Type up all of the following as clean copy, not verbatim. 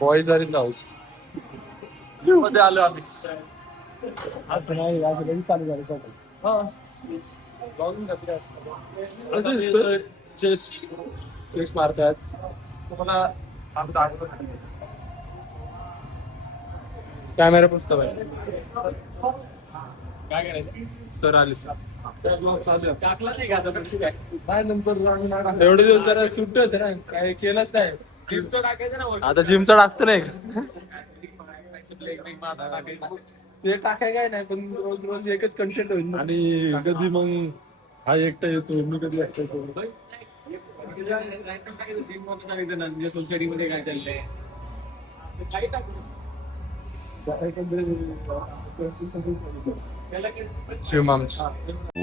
Boys are in house मध्ये आलो आम्ही. असं नाही असं लगेच चालू झालं सगळं. हा ब्लॉगिंग कसं काय असतं? असं दिसतं चेस्ट चेस्ट मारतात. तुम्हाला आमचं आठवण कॅमेरा पुसतो बाई. काय करायचं सर आले चालू टाकला नाही का आता कशी काय काय नंतर एवढे दिवस जरा सुट्टी होते ना काय केलंच नाही. जिमचं टाकायचं ना आता जिमचं टाकतो नाही टाकायचं ते टाकाय काय नाही पण रोज रोज एकच कंटेंट होईल आणि कधी मग हा एकटा येतो मी कधी एकटा येतो सोसायटी मध्ये काय चाललंय जिम आमची.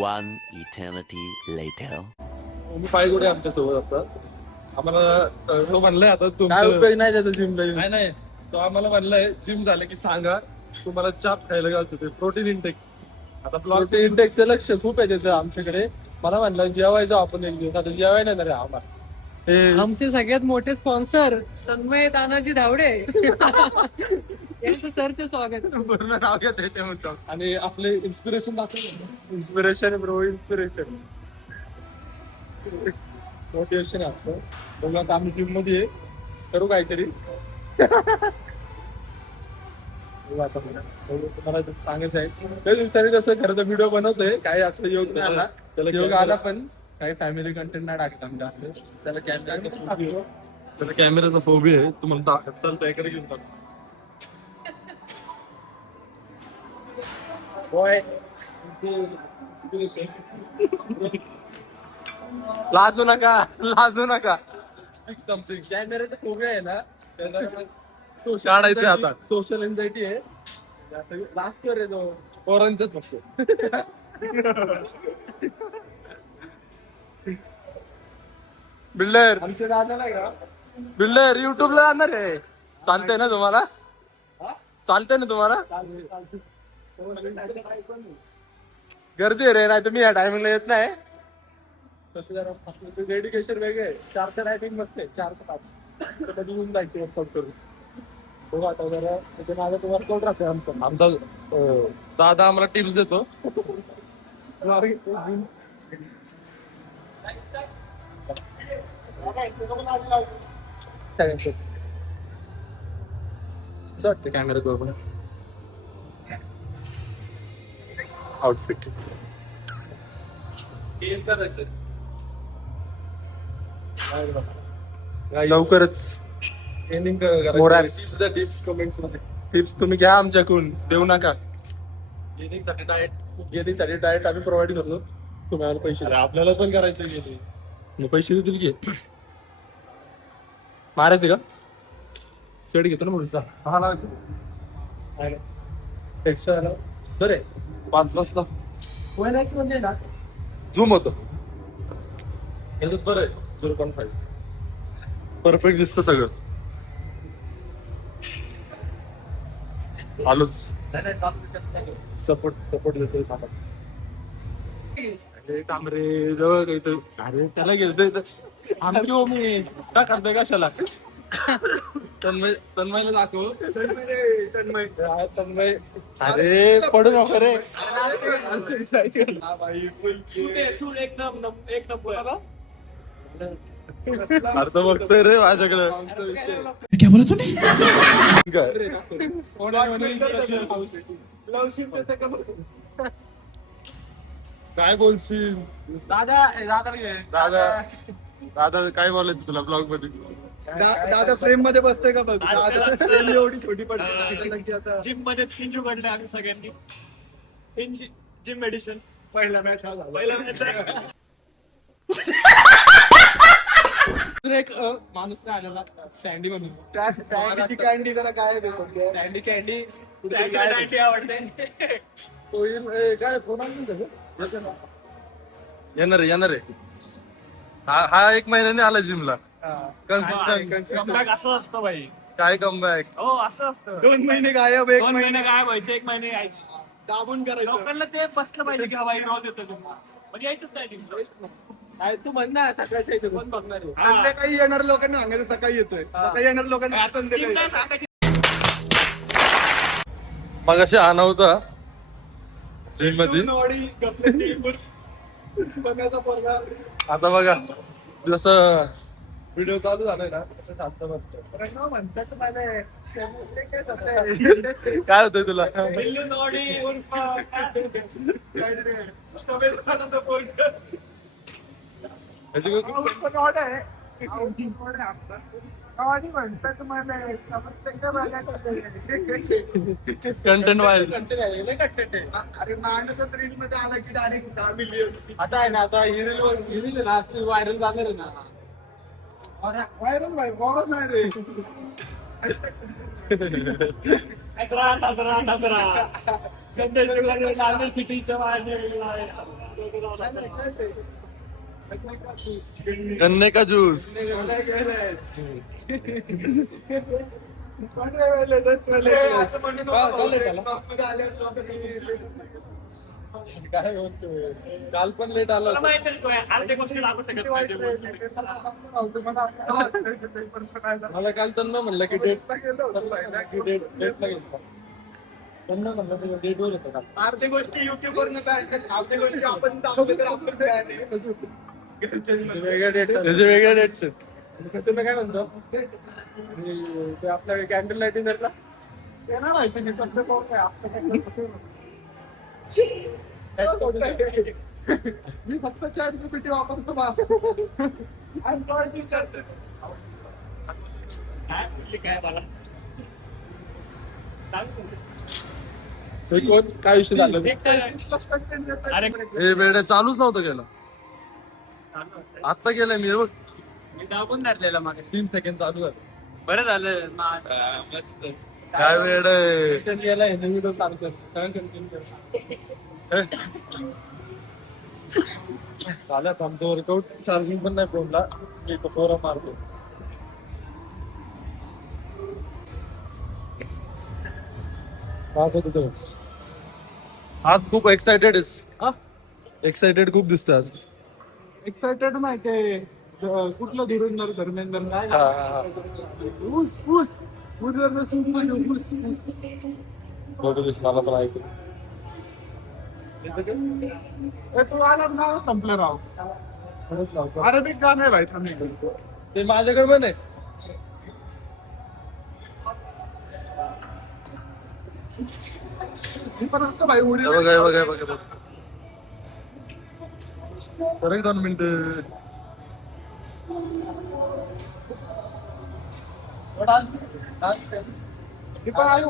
One eternity later. पाय गोडे आमच्या सोबत असतात आम्हाला तो म्हणलाय आता काय तुमचं उपयोग नाही त्याचा जिम नाही नाही तो आम्हाला म्हणलाय जिम झालं की सांगा तुम्हाला चाप खायला घालतो ते प्रोटीन इंटेक आता प्रोटीन इंटेक्सचं लक्ष खूप आहे त्याचं आमच्याकडे. मला म्हणलं जेवायचं आपण एक दिवस आता जेवाय नाही ना रे आम्हाला. आमचे सगळ्यात मोठे स्पॉन्सर तन्मय तानाजी धावडे यांचं सरचे स्वागत. पूर्ण नाव घेत आहे ते म्हणतो आणि आपले इन्स्पिरेशन दाखवलं इन्स्पिरेशन ब्रो इन्स्पिरेशन मोटिवेशन आहे आमचं. बघू आता आम्ही जिम मध्ये करू काहीतरी. बघू आता बघू तुम्हाला सांगायचं आहे त्या दिवसाने जसं खरं तर व्हिडिओ बनवतोय काही असं योग नाही आला योग आला पण काही फॅमिली कंटेंट नाही टाकत आम्ही जास्त. त्याला त्याला कॅमेराचा फोबी आहे तुम्हाला चालतं इकडे घेऊन टाक लाजू नका समथिंग कॅमेऱ्याचा फोबिया आहे ना काढायचं आता. सोशल एन्झायटी आहे असं लास्ट रे तो पोरांच्याच फक्त बिल्डर आमच्या दादाला का बिल्डर युट्यूबला जाणार आहे. चालतंय ना तुम्हाला चालतंय ना तुम्हाला गर्दी आहे रे नाही तर मी या टायमिंगला येत नाही. तसं जरा डेडिकेशन वेगळे आहे. 4च्या टायमिंग मस्त आहे 4 ते 5 कधी येऊन जायचं वर्कआउट करून. हो आता जरा त्याच्या माझा तो वर्कआउट राहतो आमचा दादा आम्हाला टिप्स देतो असं वाटतं कॅमेरा बरोबर आउटफिट लवकरच टिप्स कमेंट्स मध्ये टिप्स तुम्ही घ्या आमच्याकडून देऊ नका. गेनिंगसाठी डाएट गेनिंगसाठी डाएट आम्ही प्रोव्हाइड करतो तुम्हाला पैसे द्या. आपल्याला पण करायचं गेली मग पैसे देतील की मारायचे का सेट घेतो ना पुढचा हा लावायचं एक्स्ट्रा बरे 5 वाजता म्हणजे ना झूम होतो याच्यात बरं आहे 0.5 परफेक्ट दिसतं सगळं आलोच सपोर्ट देतोय सामान. अरे कामरे जवळ काहीतरी अरे त्याला गेलतोय आमची हो मी का करतोय कशाला तन्मयला दाखव तन्मय अरे पडू नको रे अर्थ बघतोय रे माझ्याकडे काय बोलशील दादा दादा काय बोलायचं तुला ब्लॉग मध्ये दादा फ्रेम मध्ये बसतोय का बघ frame एवढी छोटी पडते जिम मध्येच हिंज उघडले आम्ही सगळ्यांनी हिंज जिम एडिशन पहिला मॅच हा झाला. पहिला match. एक माणूस नाही आलेला सँडी म्हणून कॅन्डी जरा काय सँडी कॅन्डी Anti आवडते काय फोन आला येणार आहे हा 1 महिन्याने आला जिमला कन्सिस्टंट कमबॅक असं असतं भाई काय कमबॅक हो असं असतं 2 महिने गायब 2 महिने काय व्हायचं 1 महिने यायचं दाबून करायचं लोकांना ते बसलं पाहिजे की हा भाई रोज येतो तुम्ही म्हणजे यायचंच नाही काय तू म्हण ना सकाळच्या हिशोब कोण बघणार आहे? संध्याकाळी येणार लोकांना सांगायचं सकाळी येतोय सकाळी येणार लोकांना संध्याकाळी. मग अशी हा नव्हता जिम मध्ये. बघायचा पोरगा. आता बघा जसं व्हिडिओ चालू झालाय ना तसं शांत बसतो. प्रणव म्हणतात मला काय होतंय तुला? बिल्लू नॉडी उर्फ ह्याची काय- कंटेंट व्हायला अरे माणूस रील मध्ये आला की डायरेक्ट 10 मिलियन. आता आहे ना आता हिरील ना व्हायरल जाणार आहे ना. व्हायरल भाई गौरव नाही रे. सध्या सिटीच्या बाहेर गन्ने का ज्यूस. असं म्हणू नको. हा, चालेल, चालेल. डॉक्टर आले, डॉक्टर काय होतोय? काल पण लेट आला होता. अर्धे गोष्टी लागू शकत नाही. मला काल त्यांना म्हणलं की डेटला गेलो. त्यांना म्हणलं ते डेट वर होतं काल. अर्ध्या गोष्टी युट्यूब वर काय अर्ध्या गोष्टी आपण दाखवतो तर आपण काय नाही. वेगळ्या डेट त्याचे वेगळ्या डेट्स आहेत. कसं मी काय म्हणतो ते आपल्या कॅन्डल लाईट डिनरला येणार माहिती नाही सध्या पाहून काय असतं काय. मी फक्त चॅट जीपीटी वापरतो बस. काय मला ते कोण काय विषय झाला? अरे हे बेड्या चालूच नव्हतं केलं. आता केलंय मी बघ. मी दाबून धरलेला मागे 3 सेकंड चालू झालं. बरं झालं मस्त काय वेळ रिटर्न गेला हे व्हिडिओ चालू कर सगळं कंटिन्यू कर. झालं आमचं वर्कआउट. चार्जिंग पण नाही फोनला. मी तो फोरा मारतो. तुझं आज खूप एक्साइटेड एक्साइटेड खूप दिसतं आज. एक्साइटेड नाही ते कुठलं धुरंधर धर्मेंद्र काय हा, हा, ऊस ऊस उदर ऊस ऊस. बघू दिस मला पण ऐकू. तू आला नाव संपलं राव. अरेबिक गाणं आहे भाई थांबी. ते माझ्याकडे पण आहे. परत भाई उडी हे बघा हे बघा हे बघा हे बघा. सर एक 2 मिनिटं.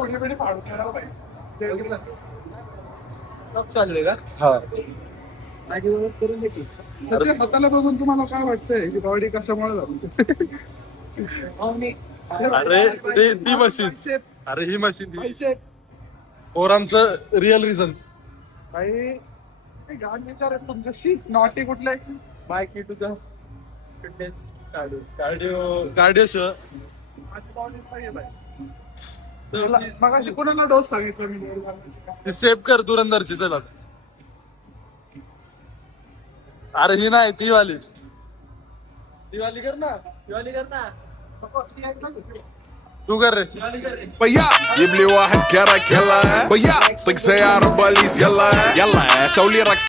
उडी बिडी फाडून येणार भाई. चाललंय का हा माझी ओळख करून दे की. त्याच्या हाताला बघून तुम्हाला काय वाटतंय की बॉडी कशामुळे झाली? अरे ते ती मशीन. अरे ही मशीन पैसे पोरांचं रिअल रिझन. भाई गाण विचार तुमच्याशी नॉटी कुठले by two the fitness cardio cardio show. माझी बॉडी पाहिजे भाई. मग अशी कोणाला डोस सांगितलं मी ती स्टेप कर धुरंधरची. चला अरे ही नाही ती वाली. दिवाळी कर ना दिवाळी कर ना. तू कर रे. Бая, يبلي واحد كراك يلا بيا طق سيارة بوليس يلا يلا سوي لي رقص